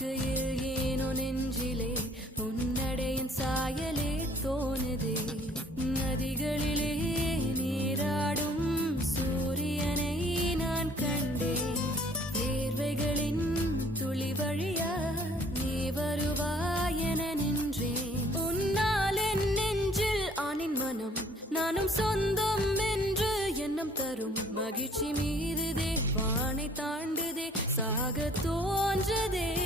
பார்க்கையில் ஏனோ நெஞ்சிலே உன்னடையின் சாயலே தோணுதே. நதிகளிலே நீராடும் சூரியனை நான் கண்டேன். தேர்வைகளின் துளி வழியா நீ வருவாய் என நின்றேன். உன்னால் என் நெஞ்சில் ஆணின் மனம் நானும் சொந்தம் என்று எண்ணம் தரும். மகிழ்ச்சி மீதுதே வானை தாண்டுதே சாக தோன்றதே.